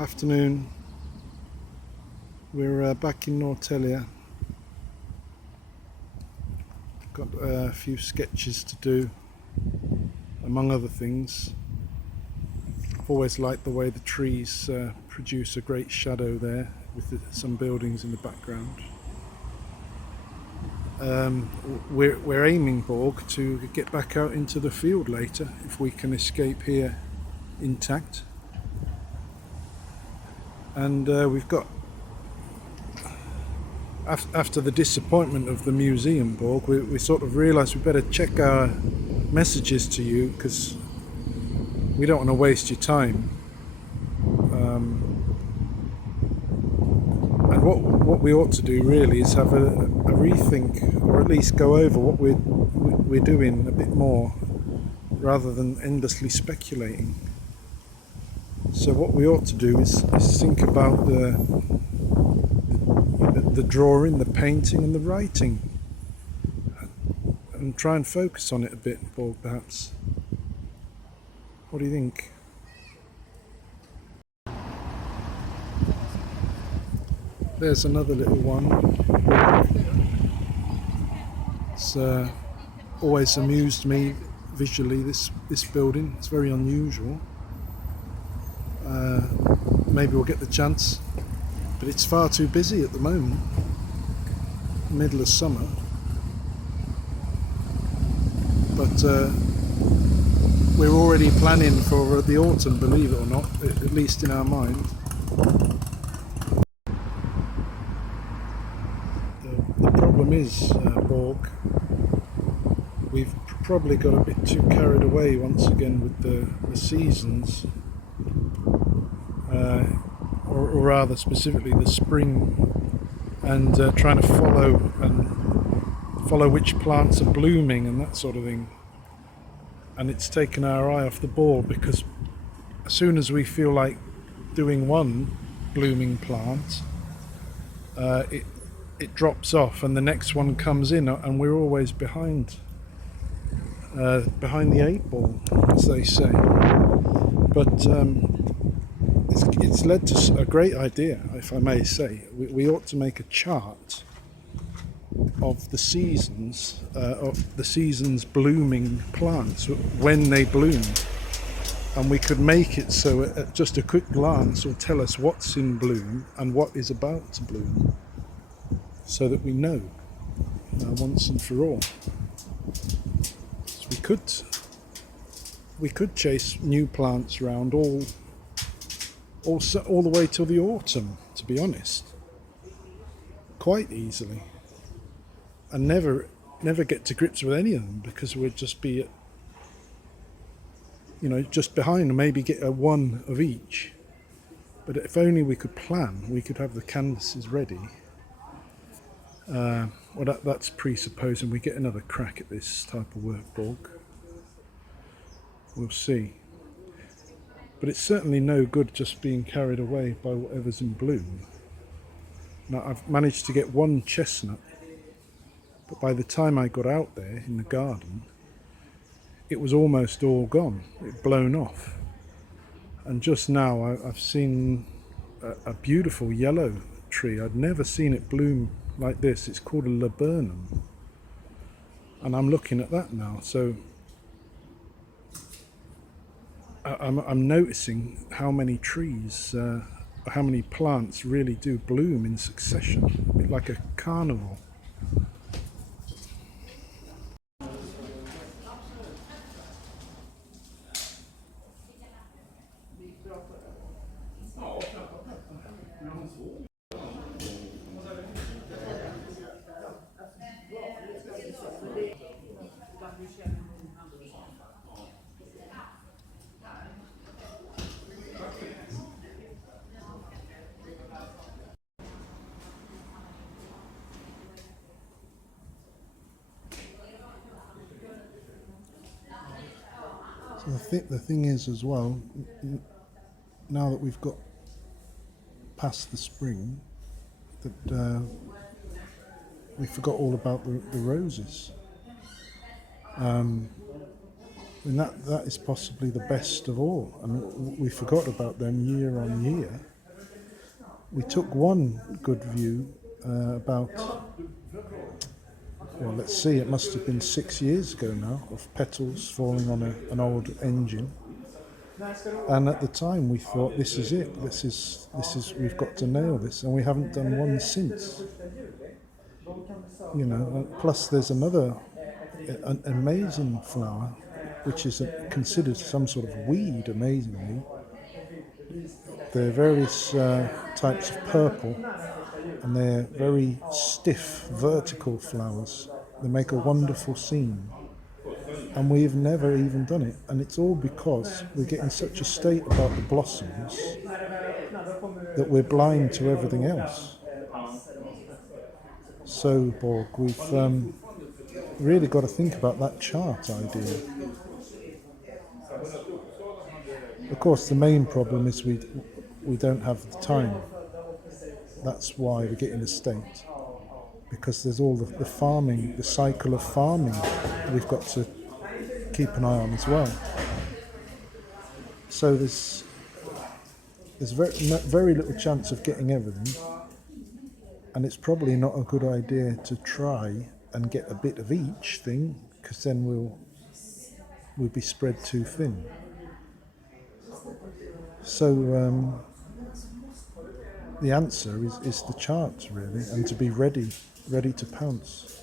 Afternoon. We're back in Norrtälje. Got a few sketches to do, among other things. I've always liked the way the trees produce a great shadow there with some buildings in the background. We're aiming, Borg, to get back out into the field later if we can escape here intact. And we've got, after the disappointment of the museum, Borg, we sort of realised we better check our messages to you because we don't want to waste your time. And what we ought to do really is have a rethink, or at least go over what we're doing a bit more, rather than endlessly speculating. So what we ought to do is think about the drawing, the painting and the writing, and try and focus on it a bit, Borg, perhaps. What do you think? There's another little one. It's always amused me visually, this building. It's very unusual. Maybe we'll get the chance, but it's far too busy at the moment, middle of summer. But we're already planning for the autumn, believe it or not, at least in our mind. The problem is, Borg, we've probably got a bit too carried away once again with the seasons. Or rather specifically the spring, and trying to follow which plants are blooming and that sort of thing. And it's taken our eye off the ball, because as soon as we feel like doing one blooming plant, it drops off and the next one comes in, and we're always behind the eight ball, as they say. But it's led to a great idea, if I may say. We ought to make a chart of the seasons blooming plants, when they bloom, and we could make it so at just a quick glance will tell us what's in bloom and what is about to bloom, so that we know once and for all. So we could chase new plants around all the way till the autumn, to be honest, quite easily, and never get to grips with any of them, because we'd just be just behind, and maybe get a one of each. But if only we could plan, we could have the canvases ready. Well, that's presupposing we get another crack at this type of work, Borg. We'll see. But it's certainly no good just being carried away by whatever's in bloom. Now, I've managed to get one chestnut, but by the time I got out there in the garden, it was almost all gone. It blown off. And just now I've seen a beautiful yellow tree. I'd never seen it bloom like this. It's called a laburnum. And I'm looking at that now. So I'm noticing how many trees, how many plants really do bloom in succession, a bit like a carnival. So the thing is as well, now that we've got past the spring, that we forgot all about the roses. And that is possibly the best of all, and we forgot about them year on year. we took one good view about, well, let's see, it must have been 6 years ago now, of petals falling on an old engine. And at the time we thought, this is it, this is we've got to nail this, and we haven't done one since. You know, plus there's another an amazing flower, which is considered some sort of weed, amazingly. There are various types of purple, and they're very stiff, vertical flowers. They make a wonderful scene. And we've never even done it. And it's all because we're getting such a state about the blossoms that we're blind to everything else. So, Borg, we've really got to think about that chart idea. Of course, the main problem is we don't have the time. That's why we get in a state. Because there's all the farming, the cycle of farming we've got to keep an eye on as well. So there's very little chance of getting everything, and it's probably not a good idea to try and get a bit of each thing, because then we'll be spread too thin. So the answer is the charts, really, and to be ready to pounce.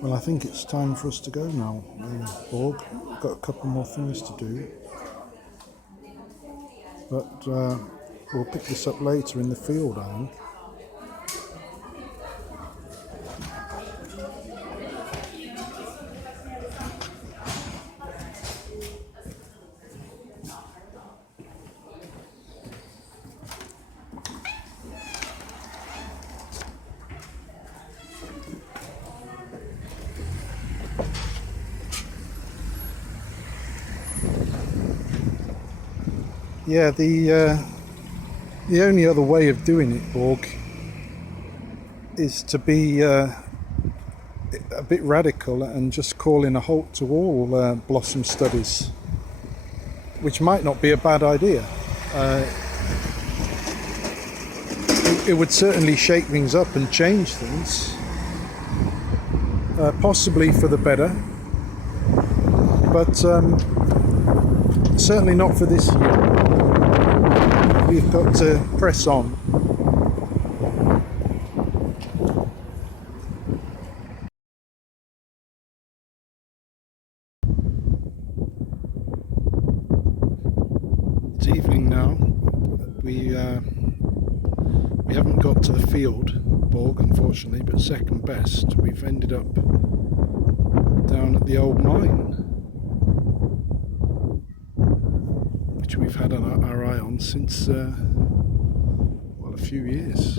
Well, I think it's time for us to go now, Borg. We've got a couple more things to do. But we'll pick this up later in the field, I think. Yeah, the only other way of doing it, Borg, is to be a bit radical and just call in a halt to all blossom studies, which might not be a bad idea. It would certainly shake things up and change things, possibly for the better, but certainly not for this year. We've got to press on. It's evening now. We haven't got to the field, Borg, unfortunately, but second best. We've ended up down at the old mine, which we've had our eye on since well, a few years,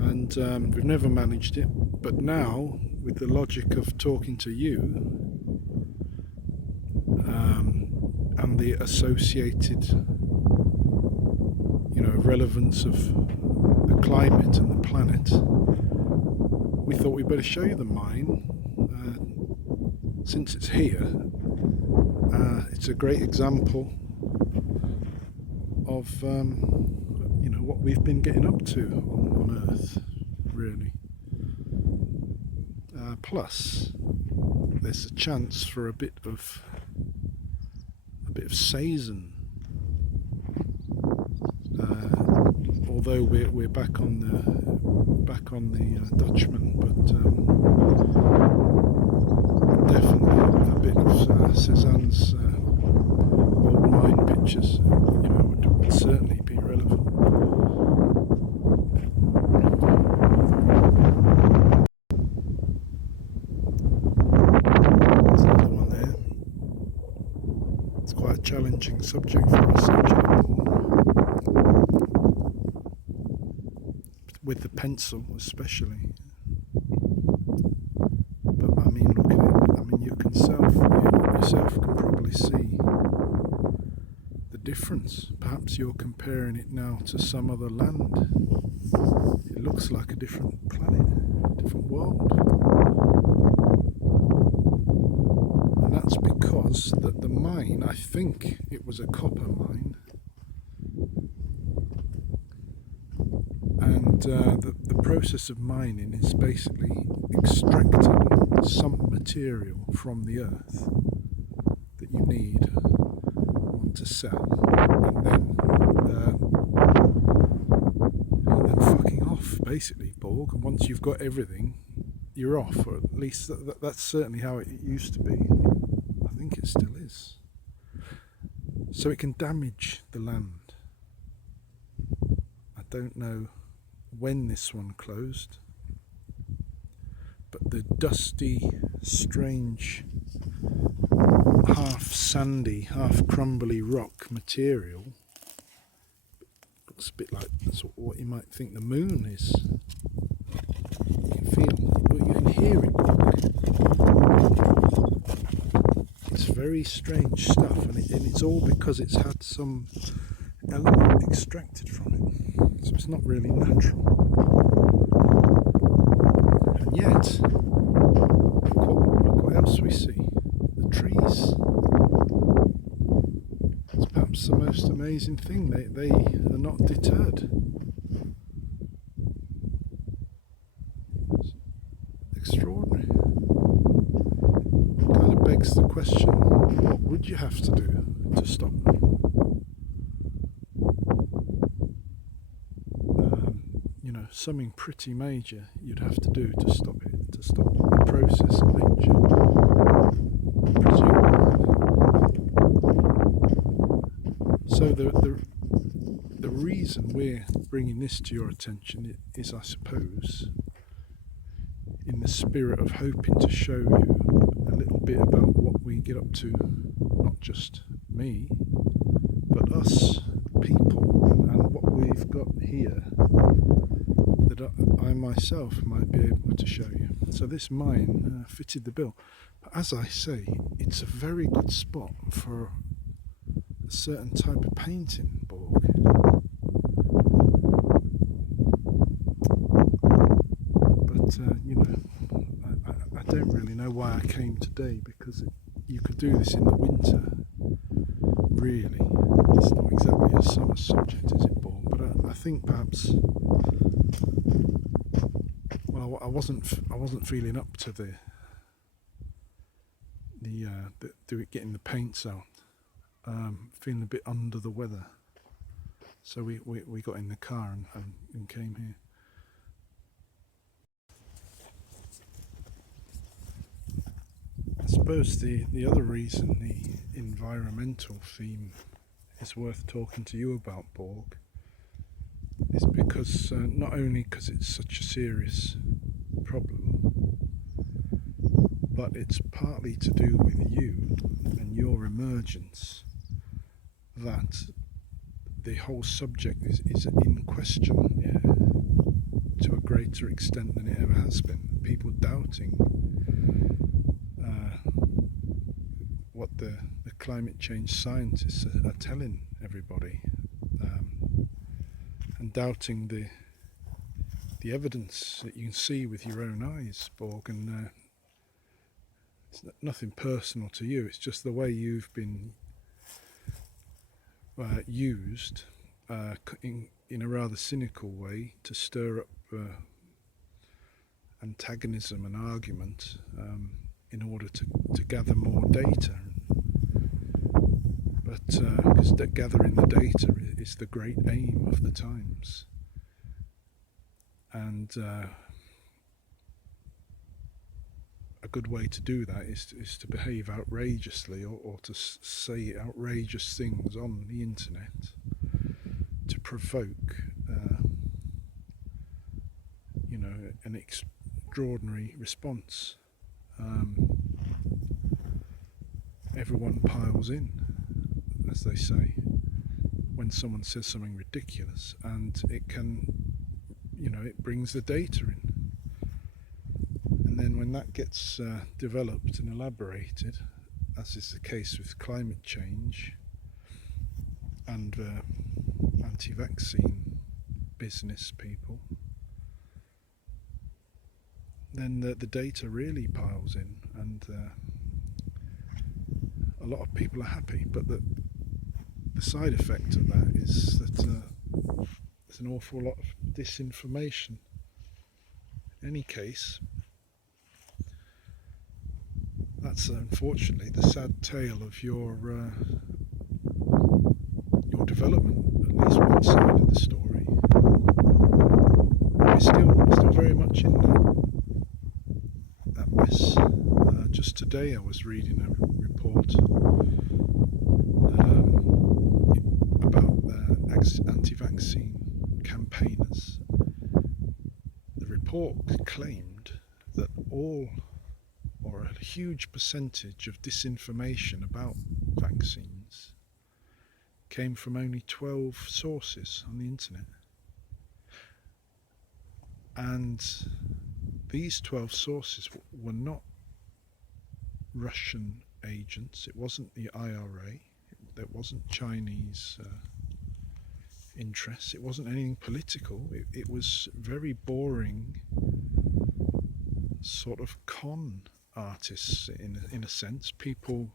and we've never managed it. But now, with the logic of talking to you and the associated, relevance of the climate and the planet, we thought we'd better show you the mine since it's here. It's a great example of what we've been getting up to on Earth, really. Plus, there's a chance for a bit of saison. Although we're back on the Dutchman, but definitely a bit of Cézanne's old mine pictures, would certainly be relevant. There's another one there. It's quite a challenging subject for us, with the pencil especially. But I mean, look at it. I mean, you yourself can probably see the difference. Perhaps you're comparing it now to some other land. It looks like a different planet, different world. And that's because the mine, I think it was a copper mine, and the process of mining is basically extracting some material from the earth that you need to sell, and then fucking off, basically, Borg. And once you've got everything, you're off, or at least that's certainly how it used to be. I think it still is. So it can damage the land. I don't know when this one closed, but the dusty, strange, half sandy, half crumbly rock material looks a bit like what you might think the moon is. You can feel, you can hear it. It's very strange stuff, and it's all because it's had some element extracted from it, so it's not really natural. And yet, look what else we see. The trees. It's perhaps the most amazing thing. They are not deterred. It's extraordinary. It kind of begs the question, what would you have to do to stop them? Something pretty major you'd have to do to stop it, to stop the process of nature, I presume. So the reason we're bringing this to your attention is, I suppose, in the spirit of hoping to show you a little bit about what we get up to, not just me, but us people, and what we've got here that I myself might be able to show you. So this mine fitted the bill. But as I say, it's a very good spot for a certain type of painting, Borg. But, I don't really know why I came today, because you could do this in the winter, really. It's not exactly a summer subject, is it, Borg? But I think perhaps... Well, I wasn't feeling up to getting the paints out. Feeling a bit under the weather, so we got in the car and came here. I suppose the other reason the environmental theme is worth talking to you about, Borg, is because not only because it's such a serious problem, but it's partly to do with you and your emergence that the whole subject is in question, to a greater extent than it ever has been. People doubting what the climate change scientists are telling everybody, and doubting the evidence that you can see with your own eyes, Borg. And it's nothing personal to you, it's just the way you've been used in a rather cynical way to stir up antagonism and argument in order to gather more data. But because gathering the data is the great aim of the times, and a good way to do that is to behave outrageously, or to say outrageous things on the internet to provoke an extraordinary response. Everyone piles in, as they say, when someone says something ridiculous, and it can, it brings the data in. And then when that gets developed and elaborated, as is the case with climate change and anti-vaccine business people, then the data really piles in, and a lot of people are happy. But the side effect of that is that there's an awful lot of disinformation. In any case, that's unfortunately the sad tale of your development, at least one side of the story. We're still very much in that mess. Just today I was reading a report about anti-vaccine campaigners. The report claimed that all, or a huge percentage of disinformation about vaccines came from only 12 sources on the internet. And these 12 sources were not Russian agents. It wasn't the IRA. There wasn't Chinese interests. It wasn't anything political. It was very boring sort of con artists in a sense, people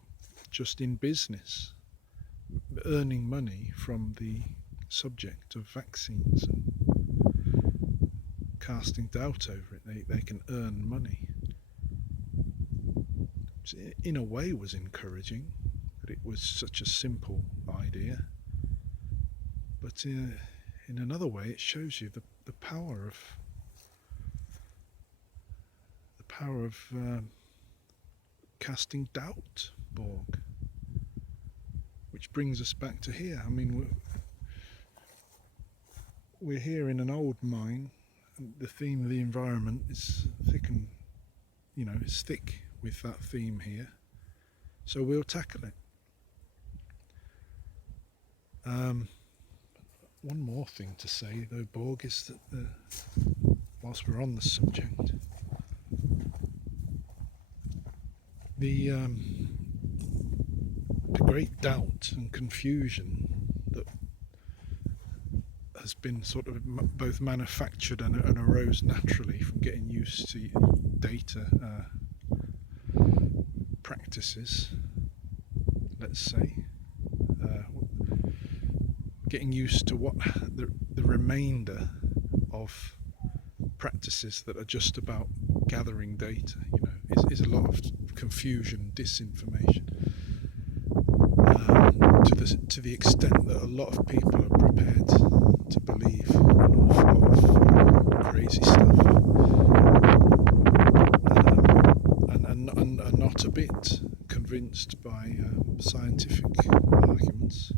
just in business earning money from the subject of vaccines and casting doubt over it. They can earn money. In a way was encouraging that it was such a simple idea, but in another way it shows you the power of casting doubt, Borg. Which brings us back to here. I mean, we're here in an old mine, and the theme of the environment is thick, and it's thick with that theme here. So we'll tackle it. One more thing to say, though, Borg, is that whilst we're on the subject, the great doubt and confusion that has been sort of both manufactured and arose naturally from getting used to data practices, let's say, getting used to what the remainder of practices that are just about gathering data, is a lot of confusion, disinformation, to the extent that a lot of people are prepared to believe an awful lot of crazy stuff, and are not a bit convinced by scientific arguments.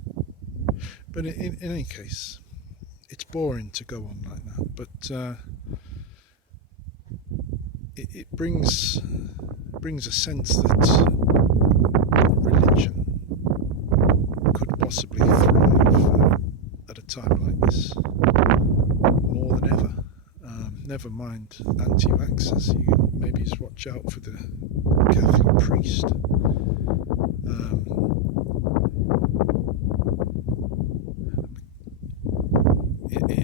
But in any case, it's boring to go on like that, but it brings a sense that religion could possibly thrive at a time like this more than ever. Never mind anti-vaxxers. You maybe just watch out for the Catholic priest.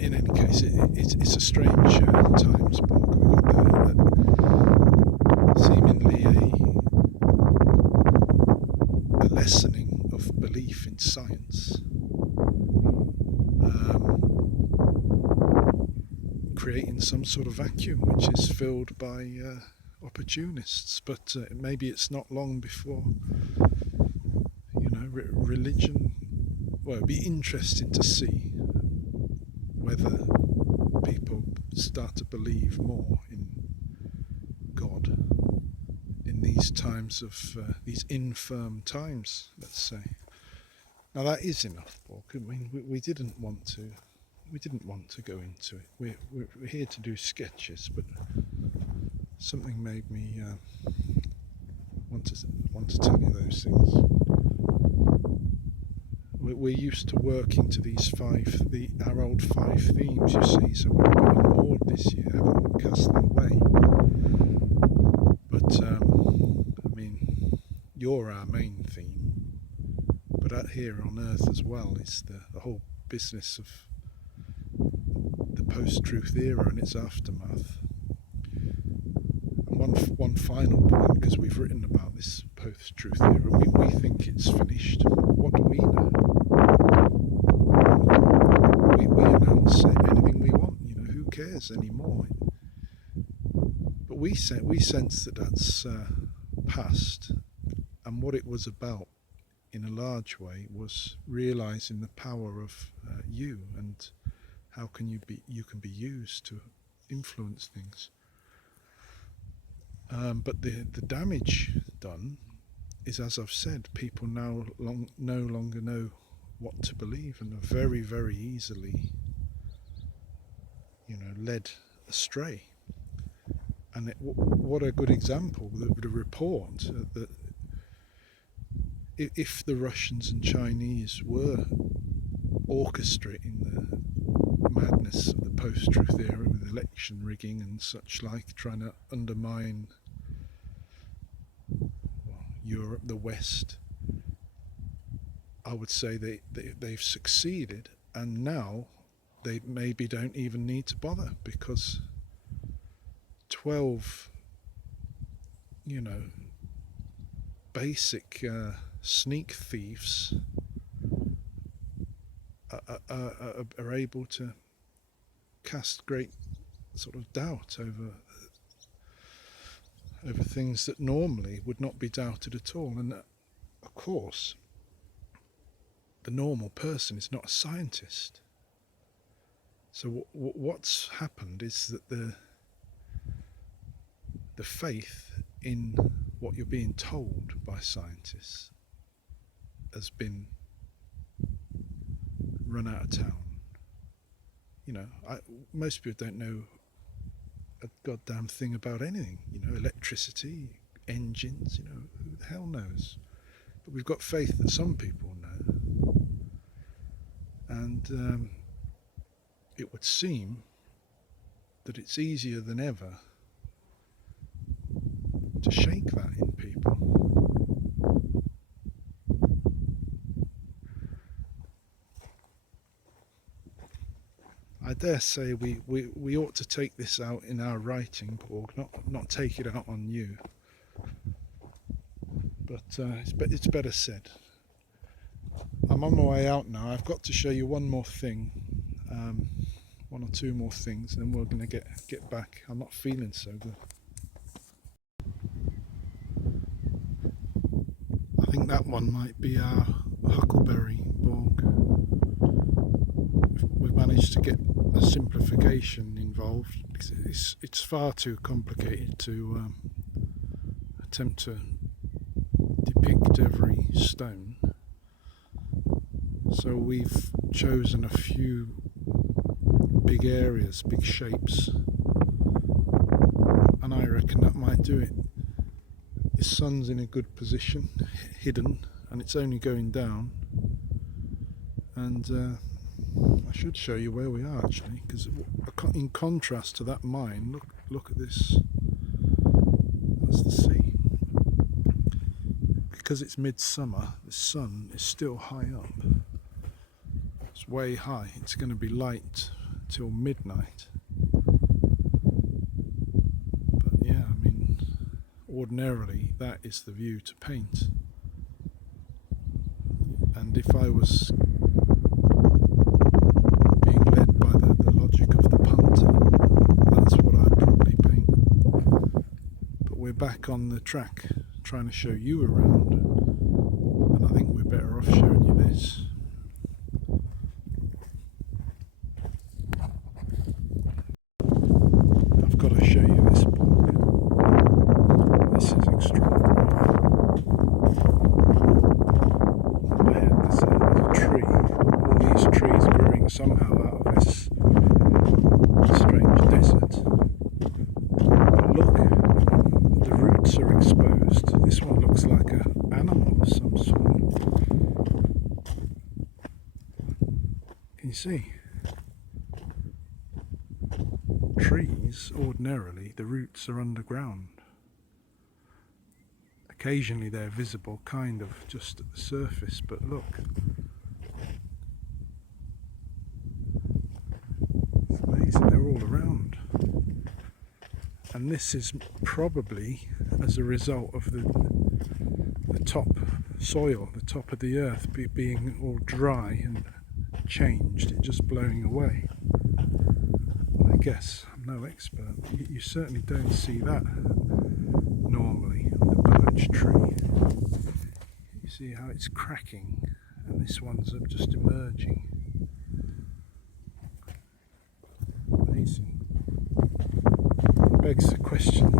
In any case, it's a strange times, Borg. We've got seemingly a lessening of belief in science, creating some sort of vacuum which is filled by opportunists. But maybe it's not long before, religion. Well, it'd be interesting to see whether people start to believe more in God in these times of these infirm times, let's say. Now that is enough, Borg. I mean, we didn't want to go into it. We're here to do sketches, but something made me want to tell you those things. We're used to working to these our old 5 themes, you see, so we're on board this year, haven't cast them away. But, I mean, you're our main theme, but out here on Earth as well is the whole business of post-truth era and its aftermath. And one final point, because we've written about this post-truth era, we think it's finished. What do we know? We announce anything we want. Who cares anymore? But we sense that that's past, and what it was about, in a large way, was realizing the power of you and how you can be used to influence things. But the damage done is, as I've said, people now no longer know what to believe and are very, very easily, led astray. And what a good example, the report that if the Russians and Chinese were orchestrating the madness of the post-truth era with election rigging and such like, trying to undermine Europe, the West, I would say they've succeeded, and now they maybe don't even need to bother, because 12 basic sneak thieves are able to cast great sort of doubt over things that normally would not be doubted at all. And of course, the normal person is not a scientist. So what's happened is that the faith in what you're being told by scientists has been run out of town. Most people don't know a goddamn thing about anything. Electricity, engines, who the hell knows? But we've got faith that some people know. And it would seem that it's easier than ever to shake that in people. I dare say we ought to take this out in our writing, Borg, not take it out on you. But it's better said. I'm on my way out now. I've got to show you one more thing, one or two more things, and then we're going to get back. I'm not feeling so good. I think that one might be our Huckleberry Borg. We've managed to get a simplification involved. It's far too complicated to attempt to depict every stone. So we've chosen a few big areas, big shapes, and I reckon that might do it. The sun's in a good position, hidden, and it's only going down. And I should show you where we are actually, because in contrast to that mine, look at this. That's the sea. Because it's midsummer, the sun is still high up. It's way high. It's going to be light till midnight. But yeah, I mean, ordinarily that is the view to paint. And if I was being led by the logic of the punter, that's what I'd probably paint. But we're back on the track, trying to show you around, and I think we're better off showing you this. I've got to show you this Borg. This is extraordinary. There's a tree. All these trees growing somehow out of this strange desert. But look, the roots are exposed. This one looks like an animal of some sort. Can you see? Trees, ordinarily, the roots are underground. Occasionally they're visible, kind of just at the surface, but look. It's amazing. and this is probably as a result of the top soil, the top of the earth being all dry and changed, it just blowing away. I guess I'm no expert. You certainly don't see that normally on the birch tree. You see how it's cracking, and this one's just emerging. Amazing. It begs the question,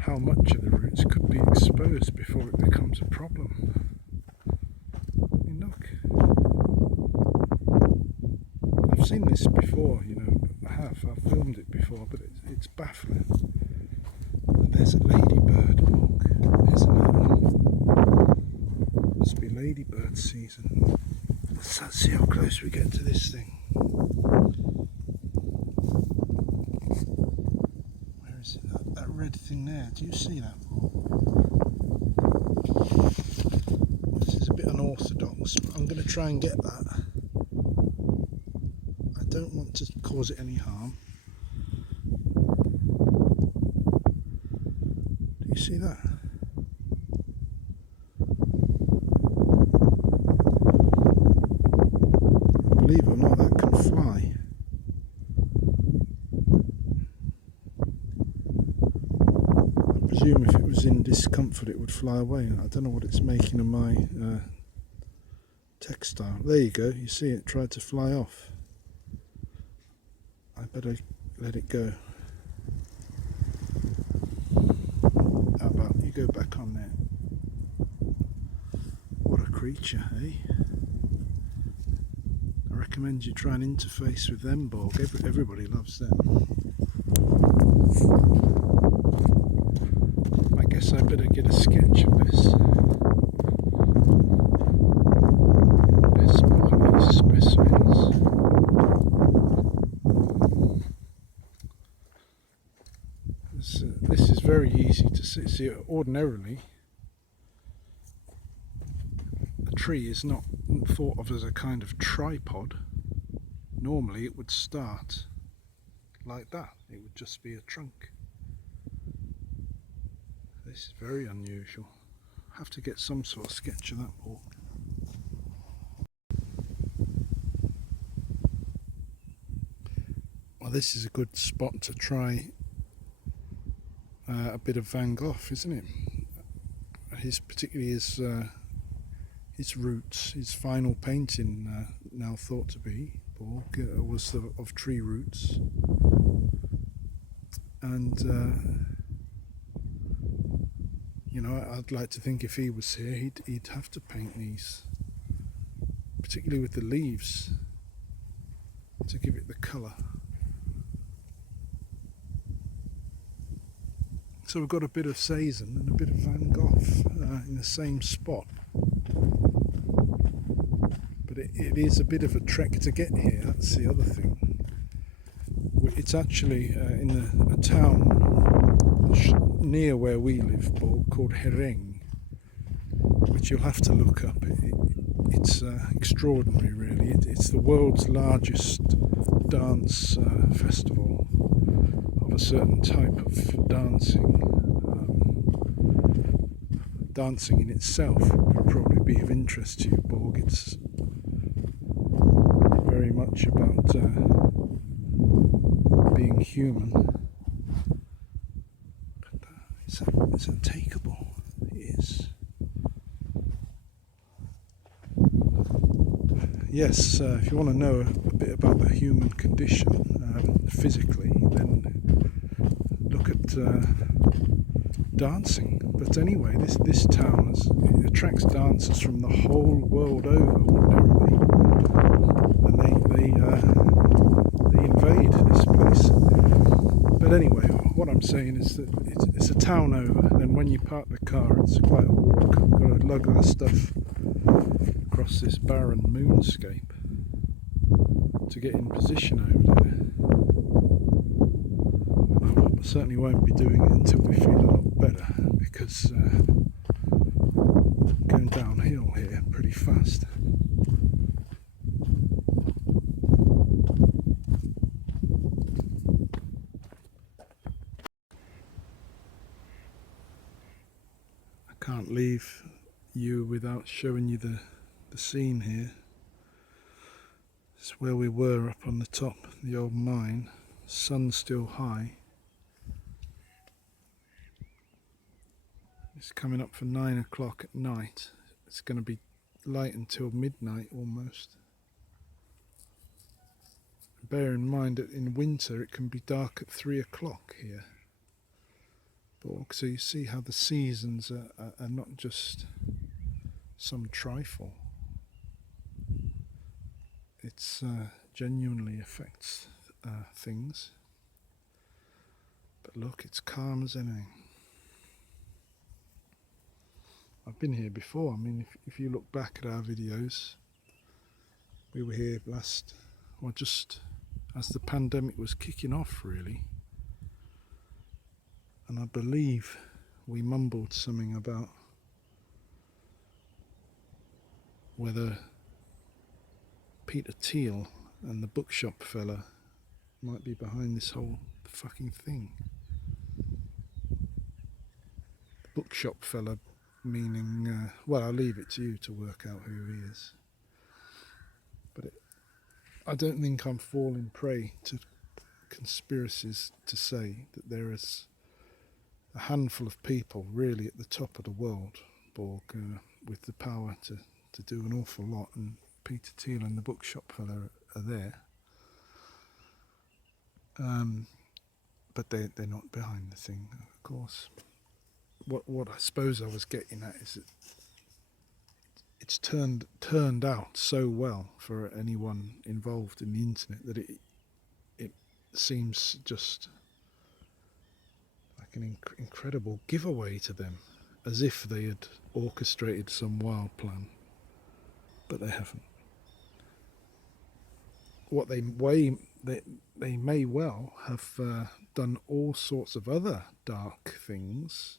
how much of the roots could be exposed before it becomes a problem. I mean, look. I've seen this before, you know, I've filmed it before, but it's baffling. And there's a ladybird walk. There's another one. Must be ladybird season. Let's see how close we get to this thing. Where is it? That red thing there. Do you see that? This is a bit unorthodox, but I'm going to try and get that. I don't want to cause it any harm. Do you see that? Believe it or not, that can fly. I presume if it was in discomfort it would fly away. I don't know what it's making of my textile. There you go, you see it tried to fly off. I better let it go. How about you go back on there? What a creature, eh? I recommend you try and interface with them, Borg. Everybody loves them. I guess I better get a sketch of this. There's more of these specimens. This is very easy to see. See, ordinarily, a tree is not thought of as a kind of tripod. Normally it would start like that. It would just be a trunk. This is very unusual. I have to get some sort of sketch of that walk. Well, this is a good spot to try a bit of Van Gogh, isn't it? Particularly his roots, his final painting, now thought to be Borg, was of tree roots, and you know, I'd like to think if he was here, he'd have to paint these, particularly with the leaves, to give it the colour. So we've got a bit of Cezanne and a bit of Van Gogh in the same spot. But it is a bit of a trek to get here, that's the other thing. It's actually in a town near where we live, called Hereng, which you'll have to look up. It's extraordinary, really. It's the world's largest dance festival of a certain type of dancing. Dancing in itself would probably be of interest to you, Borg. It's very much about being human. But it's untakeable. It is. Yes, if you want to know a bit about the human condition physically, then look at dancing. But anyway, this town attracts dancers from the whole world over ordinarily, and they invade this place. But anyway, what I'm saying is that it's a town over, and then when you park the car, it's quite a walk. You've got to lug our stuff across this barren moonscape to get in position over there. I certainly won't be doing it until we feel a lot better, because going downhill here pretty fast. leave you without showing you the scene here. It's where we were up on the top, the old mine. Sun's still high. It's coming up for 9 o'clock at night. It's going to be light until midnight almost. Bear in mind that in winter it can be dark at 3 o'clock here. Borg. So you see how the seasons are not just some trifle. It's genuinely affects things. But look, it's calm as anything. I've been here before. I mean, if you look back at our videos, we were here just as the pandemic was kicking off, really. And I believe we mumbled something about whether Peter Thiel and the bookshop fella might be behind this whole fucking thing. The bookshop fella meaning, well, I'll leave it to you to work out who he is. But I don't think I'm falling prey to conspiracies to say that there is a handful of people really at the top of the world, Borg, with the power to do an awful lot, and Peter Thiel and the bookshop fella are there. But they're not behind the thing, of course. What I suppose I was getting at is that it's turned out so well for anyone involved in the internet that it seems just like an incredible giveaway to them, as if they had orchestrated some wild plan, but they haven't. What they may well have done all sorts of other dark things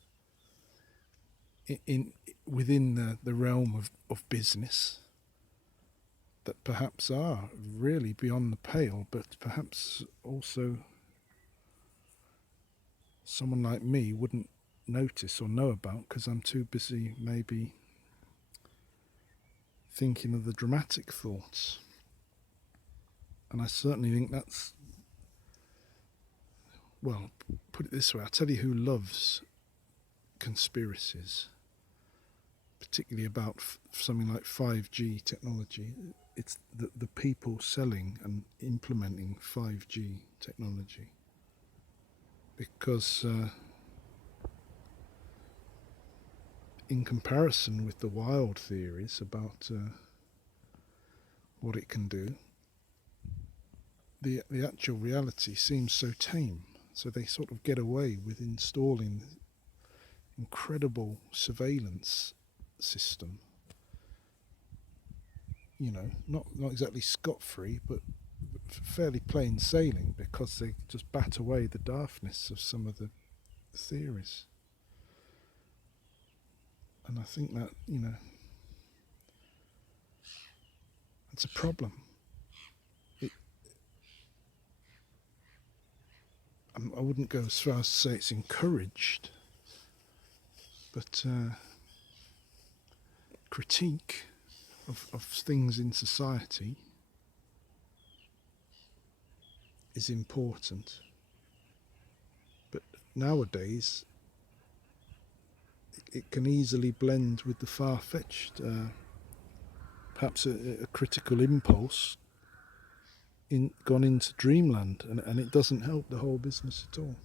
within the realm of business that perhaps are really beyond the pale, but perhaps also someone like me wouldn't notice or know about because I'm too busy maybe thinking of the dramatic thoughts. And I certainly think that's, well, put it this way, I'll tell you who loves conspiracies, particularly about something like 5G technology. It's the people selling and implementing 5G technology. Because in comparison with the wild theories about what it can do, the actual reality seems so tame. So they sort of get away with installing incredible surveillance system. You know, not exactly scot-free, but fairly plain sailing, because they just bat away the daftness of some of the theories. And I think that, you know, it's a problem. I wouldn't go as far as to say it's encouraged, but critique of things in society is important. But nowadays, it can easily blend with the far-fetched. Perhaps a critical impulse gone into dreamland, and it doesn't help the whole business at all.